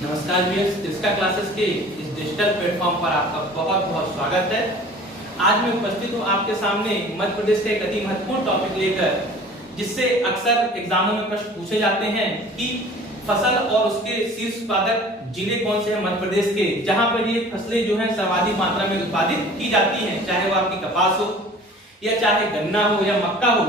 नमस्कार viewers, Tisca classes के इस डिजिटल प्लेटफॉर्म पर आपका बहुत बहुत स्वागत है। आज मैं उपस्थित हूँ आपके सामने मध्य प्रदेश से एक अति महत्वपूर्ण टॉपिक लेकर, जिससे अक्सर एग्जामों में प्रश्न पूछे जाते हैं कि फसल और उसके शीर्ष उत्पादक जिले कौन से हैं मध्य प्रदेश के, जहां पर ये फसलें जो है सर्वाधिक मात्रा में उत्पादित की जाती हैं, चाहे वो आपकी कपास हो या चाहे गन्ना हो या मक्का हो,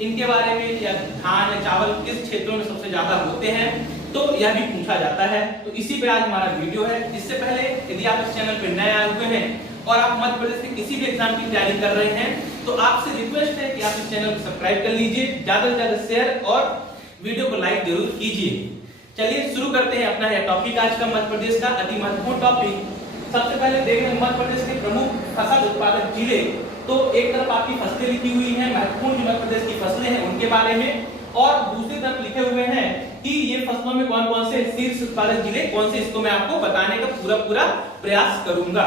इनके बारे में, या धान या चावल किस क्षेत्रों में सबसे ज्यादा होते हैं, तो यह भी पूछा जाता है। तो इसी पे आज हमारा वीडियो है। इससे पहले यदि आप इस चैनल पर नए आए हुए हैं और आप मध्य प्रदेश के किसी भी एग्जाम की तैयारी कर रहे हैं, तो आपसे रिक्वेस्ट है कि आप इस चैनल को सब्सक्राइब कर लीजिए, ज्यादा से ज्यादा शेयर और वीडियो को लाइक जरूर कीजिए। चलिए शुरू करते हैं अपना यह टॉपिक, आज का मध्य प्रदेश का अति महत्वपूर्ण टॉपिक। सबसे पहले देख रहे हैं मध्य प्रदेश के प्रमुख फसल उत्पादक जिले। तो एक तरफ आपकी फसलें लिखी हुई हैं, महत्वपूर्ण जो मध्य प्रदेश की फसलें हैं उनके बारे में, और दूसरी तरफ लिखे हुए हैं कि ये फसलों में कौन कौन से शीर्ष उत्पादक जिले कौन से, इसको मैं आपको बताने का पूरा प्रयास करूंगा।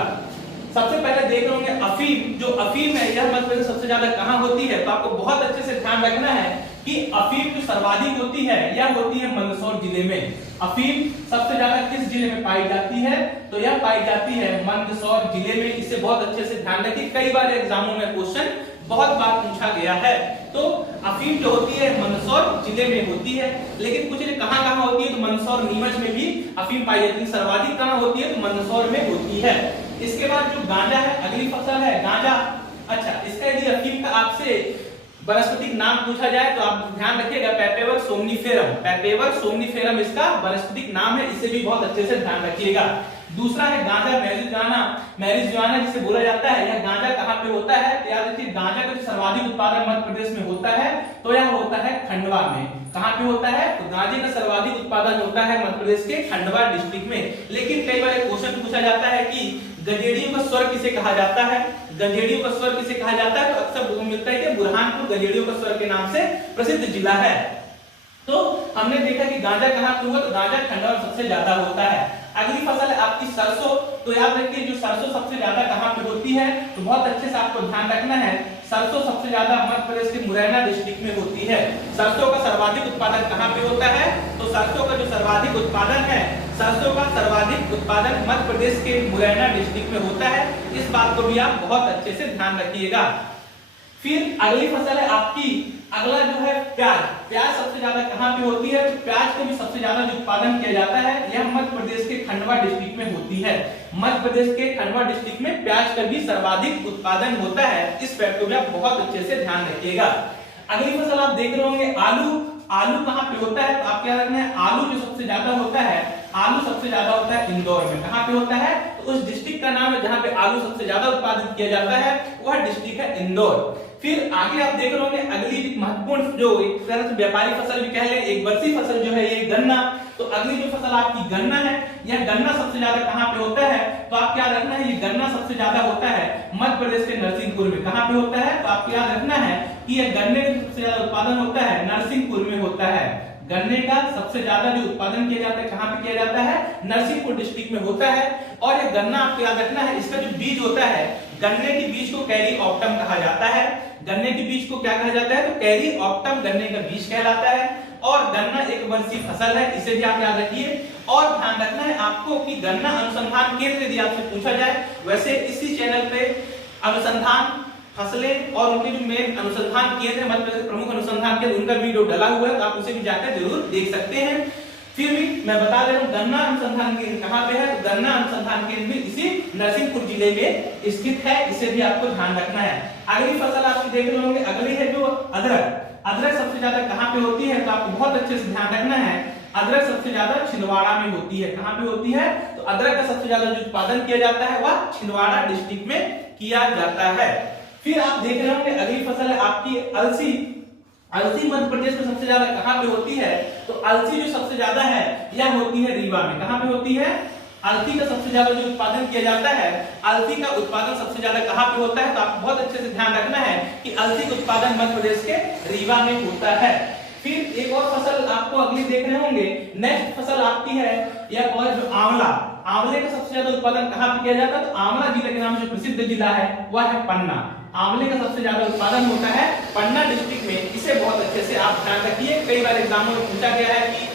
सबसे पहले देख रहे होंगे अफीम। जो अफीम है यह मध्य प्रदेश सबसे ज्यादा कहां होती है, तो आपको बहुत अच्छे से ध्यान रखना है कि अफीम जो सर्वाधिक होती है यह होती है मंदसौर जिले में। अफीम सबसे ज्यादा किस जिले में पाई जाती है, तो यह पाई जाती है मंदसौर जिले में। इसे बहुत अच्छे से ध्यान रखिए, कई बार एग्जामों में क्वेश्चन बहुत बार पूछा गया है। तो अफीम जो होती है मंदसौर जिले में होती है, लेकिन कुछ कहां होती है, तो मंदसौर नीमच में भी अफीम पाई जाती है। सर्वाधिक कहां होती है, तो मंदसौर में होती है। इसके बाद जो गांजा है, अगली फसल है गांजा। अच्छा, इसका यदि अफीम का आपसे वनस्पतिक नाम पूछा जाए तो आप ध्यान रखिएगा, पेपेवर सोमनिफेरम। पेपेवर सोमनिफेरम इसका वनस्पतिक नाम है, इसे भी बहुत अच्छे से ध्यान रखिएगा। दूसरा है गांजा मैरिजुआना। मैरिजुआना जिसे बोला जाता है, यह गांजा कहां पे होता है, तो याद रखिए गांजा का जो सर्वाधिक उत्पादन मध्य प्रदेश में होता है, तो यह होता है खंडवा में। कहां पे होता है, तो गांजे का सर्वाधिक उत्पादन होता है मध्य प्रदेश के खंडवा डिस्ट्रिक्ट में। लेकिन कई बार क्वेश्चन पूछा जाता है कि गजेड़ियों का स्वर्ग किसे कहा जाता है, गजेड़ियों का स्वर्ग किसे कहा जाता है, तो अक्सर मिलता है कि बुरहानपुर गजेड़ियों का स्वर्ग के नाम से प्रसिद्ध जिला है। तो हमने देखा कि गांजा कहां पे हुआ, तो गांजा खंडवा में सबसे ज्यादा होता है। अगली फसल है आपकी सरसों। तो याद रखिए जो सरसों सबसे ज्यादा कहां पे होती है, तो बहुत अच्छे से आपको ध्यान रखना है, सरसों सबसे ज्यादा मध्य प्रदेश के मुरैना डिस्ट्रिक्ट में होती है। सरसों का सर्वाधिक उत्पादन कहां पे होता है, तो सरसों का जो सर्वाधिक उत्पादन है, सरसों का सर्वाधिक उत्पादन मध्य प्रदेश के मुरैना डिस्ट्रिक्ट में होता है। इस बात को भी आप बहुत अच्छे से ध्यान रखिएगा। फिर अगली फसल है आपकी, अगला जो है प्याज। प्याज सबसे ज्यादा कहां पे होती है, तो प्याज का भी सबसे ज्यादा जो उत्पादन किया जाता है यह मध्य प्रदेश के खंडवा डिस्ट्रिक्ट में होती है। मध्य प्रदेश के खंडवा डिस्ट्रिक्ट में प्याज का भी सर्वाधिक उत्पादन होता है। इस फैक्ट को भी आप बहुत अच्छे से ध्यान रखिएगा। अगली फसल आप देख रहे होंगे आलू। आलू कहां पे होता है, तो आप क्या रखना है, आलू जो सबसे ज्यादा होता है, आलू सबसे ज्यादा होता है इंदौर में। कहां पे होता है, तो उस डिस्ट्रिक्ट का नाम है जहां पे आलू सबसे ज्यादा उत्पादित किया जाता है, वह डिस्ट्रिक्ट है इंदौर। फिर आगे आप देख रहे होंगे अगली महत्वपूर्ण, जो एक तरह से व्यापारी फसल भी कह लें, एक वर्षीय फसल जो है ये गन्ना। तो अगली जो फसल आपकी गन्ना है, यह गन्ना सबसे ज्यादा कहां पे होता है, तो आप क्या रखना है, ये गन्ना सबसे ज्यादा होता है मध्य प्रदेश के नरसिंहपुर में। कहां पे होता है, तो आपको याद रखना है कि यह गन्ने का सबसे ज्यादा उत्पादन होता है नरसिंहपुर में होता है। गन्ने का सबसे ज्यादा जो उत्पादन किया जाता है कहां पे किया जाता है, नरसिंहपुर डिस्ट्रिक्ट में होता है। और ये गन्ना आपको याद रखना है, इसका जो बीज होता है, गन्ने के बीज को कैरी ऑप्टम कहा जाता है। गन्ने के बीज को क्या कहा जाता है, तो कैरी ऑप्टम गन्ने का बीज कहलाता है। और गन्ना एक वर्षीय फसल है, इसे भी आप याद रखिए। और ध्यान रखना है आपको कि गन्ना अनुसंधान केंद्र यदि आपसे पूछा जाए, वैसे इसी चैनल पे अनुसंधान फसलें और उनके जो मेन अनुसंधान केंद्र है, मध्य प्रदेश के प्रमुख अनुसंधान केंद्र, उनका वीडियो डला हुआ है, तो आप उसे भी जाकर जरूर देख सकते हैं। फिर भी मैं बता दे रहा हूं गन्ना अनुसंधान केंद्र कहां पे है, तो गन्ना अनुसंधान केंद्र भी इसी नरसिंहपुर जिले में स्थित है, इसे भी आपको ध्यान रखना है। अगली फसल आप देख रहे होंगे, अगली है जो अदरक। अदरक सबसे ज्यादा कहां पे होती है, तो आपको बहुत अच्छे से ध्यान रखना है, अदरक सबसे ज्यादा छिंदवाड़ा में होती है। कहां पे होती है, तो अदरक का सबसे ज्यादा जो उत्पादन किया जाता है वह छिंदवाड़ा डिस्ट्रिक्ट में किया जाता है। फिर आप देख रहे होंगे अगली फसल है आपकी अलसी। अलसी मध्य प्रदेश में सबसे ज्यादा कहां पे होती है, तो अलसी जो सबसे ज्यादा है यह होती है रीवा में। कहां पे होती है, अलसी का सबसे ज्यादा जो उत्पादन किया जाता है, अलसी का उत्पादन सबसे ज्यादा कहां पे होता है, तो आपको बहुत अच्छे से ध्यान रखना है कि अलसी का उत्पादन मध्य प्रदेश के रीवा में होता है। फिर एक और फसल आपको अगली देख रहे होंगे, नेक्स्ट फसल आपकी है यह और जो आंवला। आंवले का सबसे ज्यादा उत्पादन कहां पे किया जाता है, तो आंवला जिले के नाम से प्रसिद्ध जिला है वह है पन्ना। आंवले का सबसे ज्यादा उत्पादन होता है पन्ना डिस्ट्रिक्ट में, इसे बहुत अच्छे से आप ध्यान रखिए। कई बार एग्जामों में पूछा गया है कि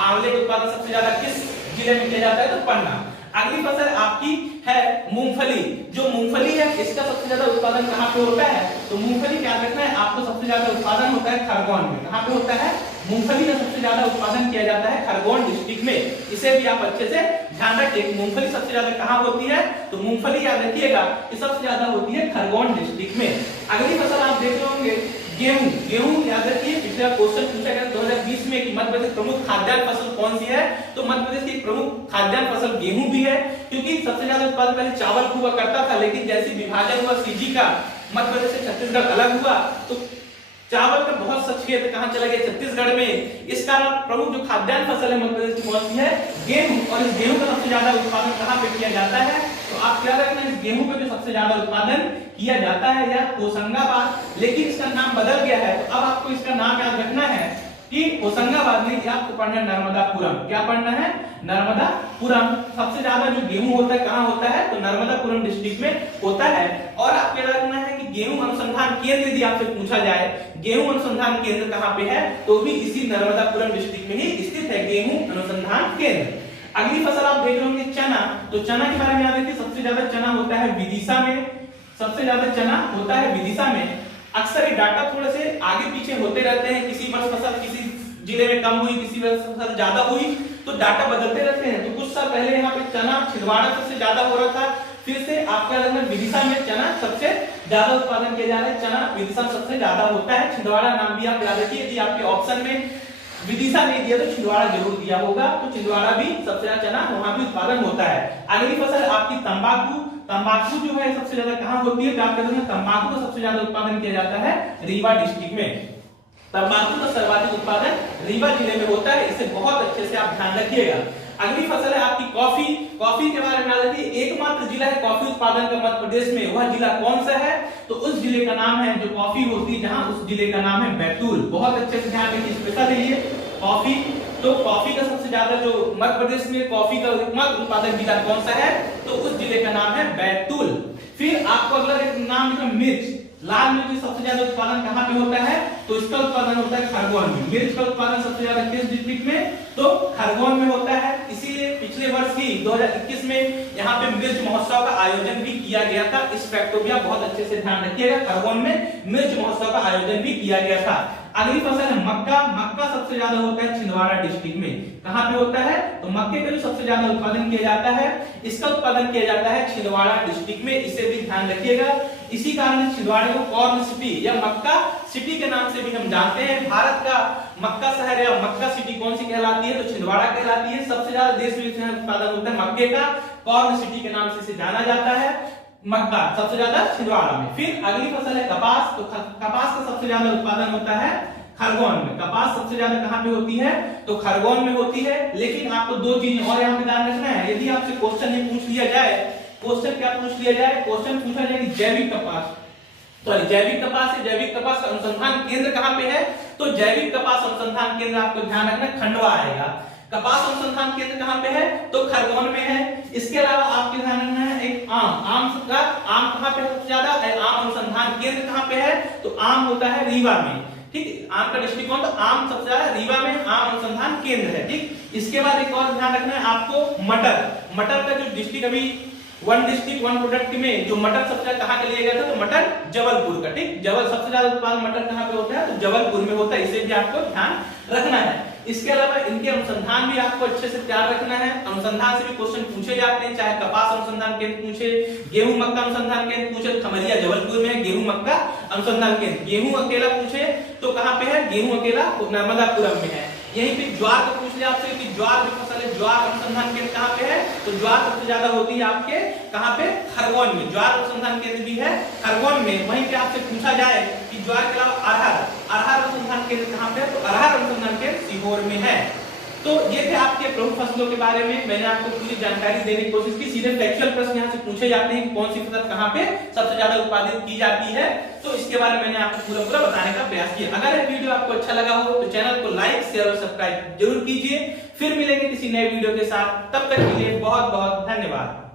आंवले का उत्पादन सबसे ज्यादा किस जिले में किया जाता है? तो पन्ना। अगली फसल आपकी है मूंगफली। जो मूंगफली है इसका सबसे ज्यादा उत्पादन कहाँ पे होता है? तो मूंगफली क्या रखना है आपको, सबसे ज्यादा उत्पादन होता है खरगोन में। कहाँ पे होता है? मूंगफली का सबसे ज्यादा उत्पादन किया जाता है खरगोन डिस्ट्रिक्ट में। इसे भी आप अच्छे से ध्यान रखिए। मूंगफली सबसे ज्यादा कहाँ होती है? तो मूंगफली याद रखिएगा कि सबसे ज्यादा होती है खरगोन डिस्ट्रिक्ट में। अगली फसल आप देख रहे होंगे गेहूं। गेहूं याद रखिए, पिछला क्वेश्चन पूछा गया 2020 में कि मध्य प्रदेश प्रमुख खाद्यान्न फसल कौन सी है? तो मध्य प्रदेश की प्रमुख खाद्यान्न फसल गेहूं भी है, क्योंकि सबसे ज्यादा उत्पादन पहले चावल हुआ करता था, लेकिन जैसे विभाजन हुआ सीजी का, मध्य प्रदेश से छत्तीसगढ़ अलग हुआ, तो चावल का बहुत सा क्षेत्र कहां चला गया? छत्तीसगढ़ में। इस कारण प्रमुख जो खाद्यान्न फसल है मध्य प्रदेश की कौन सी है? गेहूं। और इस गेहूं का सबसे ज्यादा उत्पादन कहां पे किया जाता है? तो आप क्या रखना, इस गेहूं का जो सबसे ज्यादा उत्पादन किया जाता है या होशंगाबाद, लेकिन इसका नाम बदल गया है। तो अब आपको इसका नाम याद रखना है कि होशंगाबाद नहीं, आपको पढ़ना है नर्मदापुरम। क्या पढ़ना है? नर्मदापुरम। सबसे ज्यादा जो गेहूं होता है कहां होता है? तो नर्मदापुरम डिस्ट्रिक्ट में होता है। और आपको याद रखना है कि गेहूं अनुसंधान केंद्र यदि आपसे पूछा जाए, गेहूं अनुसंधान केंद्र कहां पे है? तो भी इसी नर्मदापुरम डिस्ट्रिक्ट में ही स्थित है गेहूं अनुसंधान केंद्र। अगली फसल आप देख रहे होंगे चना। तो चना के बारे में याद रखिए, सबसे ज्यादा चना होता है विदिशा में। सबसे ज्यादा चना होता है विदिशा में। अक्सर ये डाटा थोड़े से आगे पीछे होते रहते हैं, किसी वर्ष फसल किसी जिले में कम हुई, किसी वर्ष फसल ज्यादा हुई, तो डाटा बदलते रहते हैं। तो कुछ साल पहले यहाँ पे चना छिंदवाड़ा सबसे ज्यादा हो रहा था, फिर से आपका लगभग विदिशा में चना सबसे ज्यादा उत्पादन किया जा रहा है। चना विदिशा सबसे ज्यादा होता है। छिंदवाड़ा नाम भी आप याद रखिए, यदि आपके ऑप्शन में विदिशा नहीं दिया तो छिंदवाड़ा जरूर दिया होगा, तो छिंदवाड़ा भी सबसे ज्यादा चना वहां भी उत्पादन होता है। अगली फसल आपकी तंबाकू। तंबाकू जो है सबसे ज्यादा कहां होती है? तो आप कहते हैं तंबाकू का सबसे ज्यादा उत्पादन किया जाता है रीवा डिस्ट्रिक्ट में। तंबाकू का सर्वाधिक उत्पादन रीवा जिले में होता है, इसे बहुत अच्छे से आप ध्यान रखिएगा। अगली फसल है आपकी कॉफी। कॉफी के बारे में याद रखिए, एकमात्र जिला है कॉफी उत्पादन का मध्य प्रदेश में, वह जिला कौन सा है? तो उस जिले का नाम है, जो कॉफी होती है जहां, उस जिले का नाम है बैतूल। बहुत अच्छे से ध्यान रखिए, स्पेशल है ये कॉफी। तो कॉफी का सबसे ज्यादा जो मध्य प्रदेश में कॉफी का एकमात्र उत्पादक जिला कौन सा है? तो उस जिले का नाम है बैतूल। फिर आपको अगला एक नाम लिखा मिर्च। लाल मिर्च सबसे ज्यादा उत्पादन कहां पे होता है? तो इसका उत्पादन होता है खरगोन में। मिर्च का उत्पादन सबसे ज्यादा किस डिस्ट्रिक्ट में? तो खरगोन में होता है। इसीलिए पिछले वर्ष ही 2021 में यहाँ पे मिर्च महोत्सव का आयोजन भी किया गया था। इस फैक्ट को भी आप बहुत अच्छे से ध्यान रखिएगा, खरगोन में मिर्च महोत्सव का आयोजन भी किया गया था। अगली फसल है मक्का। मक्का सबसे ज्यादा होता है छिंदवाड़ा डिस्ट्रिक्ट में। कहां पे होता है? तो मक्के का जो सबसे ज्यादा उत्पादन किया जाता है, इसका उत्पादन किया जाता है छिंदवाड़ा डिस्ट्रिक्ट में। इसे भी ध्यान रखिएगा। इसी कारण छिंदवाड़ा को कॉर्न सिटी या मक्का सिटी के नाम से भी हम जानते हैं। भारत का मक्का शहर या मक्का सिटी कौन सी कहलाती है? तो छिंदवाड़ा कहलाती है। सबसे ज्यादा देश में उत्पादन होता है मक्के का, कॉर्न सिटी के नाम से इसे जाना जाता है। मक्का सबसे ज्यादा छिंदवाड़ा में। फिर अगली फसल है कपास। तो कपास का सबसे ज्यादा उत्पादन होता है खरगोन में। कपास सबसे ज्यादा कहां पे होती है? तो खरगोन में होती है। लेकिन आपको दो चीजें और यहाँ पे ध्यान रखना है। यदि आपसे क्वेश्चन ये पूछ लिया जाए, क्वेश्चन क्या पूछ लिया जाए? क्वेश्चन पूछा जाए कि जैविक कपास, सॉरी जैविक कपास है, जैविक कपास का अनुसंधान केंद्र कहां पे है? तो जैविक कपास अनुसंधान केंद्र आपको ध्यान रखना खंडवा आएगा। कपास अनुसंधान केंद्र कहां पे है? तो खरगोन में है। इसके अलावा आपके ध्यान रखना है एक आम का, आम कहां पे सबसे ज्यादा? आम अनुसंधान केंद्र कहां पे है? तो आम होता है रीवा में। ठीक है, आम का डिस्ट्रिक्ट कौन? तो आम सबसे ज्यादा रीवा में आम अनुसंधान केंद्र है। ठीक, इसके बाद एक और ध्यान रखना है आपको मटर। मटर का जो डिस्ट्रिक्ट अभी वन डिस्ट्रिक्ट वन प्रोडक्ट में जो मटर सबसे ज्यादा कहां के लिए गया था? तो मटर जबलपुर का। ठीक, सबसे ज्यादा उत्पादन मटर कहां पे होता है? तो जबलपुर में होता है। इसे भी आपको ध्यान रखना है। इसके अलावा इनके अनुसंधान भी आपको अच्छे से तैयार रखना है। अनुसंधान से भी क्वेश्चन पूछे जाते हैं, चाहे कपास अनुसंधान केंद्र पूछे, गेहूं मक्का अनुसंधान केंद्र पूछे, खमरिया जबलपुर में है गेहूं मक्का अनुसंधान केंद्र। गेहूं अकेला पूछे तो कहां पे है? गेहूं अकेला नर्मदापुरम में है। यहीं पे ज्वार को पूछ ले आपसे कि ज्वार जो फसल है, ज्वार अनुसंधान केंद्र कहां पे है? तो ज्वार सबसे ज्यादा होती है आपके कहां पे? खरगोन में। ज्वार अनुसंधान केंद्र भी है खरगोन में। वहीं पे आपसे पूछा जाए कि ज्वार के अलावा अरहर अनुसंधान केंद्र कहां पे है? तो अरहर अनुसंधान केंद्र सीहोर में है। तो ये थे आपके प्रमुख फसलों के बारे में। मैंने आपको पूरी जानकारी देने की कोशिश की। सीधे फैक्चुअल प्रश्न यहाँ से पूछे जाते हैं कि कौन सी फसल कहाँ पे सबसे ज्यादा उत्पादित की जाती है, तो इसके बारे में मैंने आपको पूरा बताने का प्रयास किया। अगर ये वीडियो आपको अच्छा लगा हो तो चैनल को लाइक, शेयर और सब्सक्राइब जरूर कीजिए। फिर मिलेंगे किसी नए वीडियो के साथ, तब तक के लिए बहुत बहुत धन्यवाद।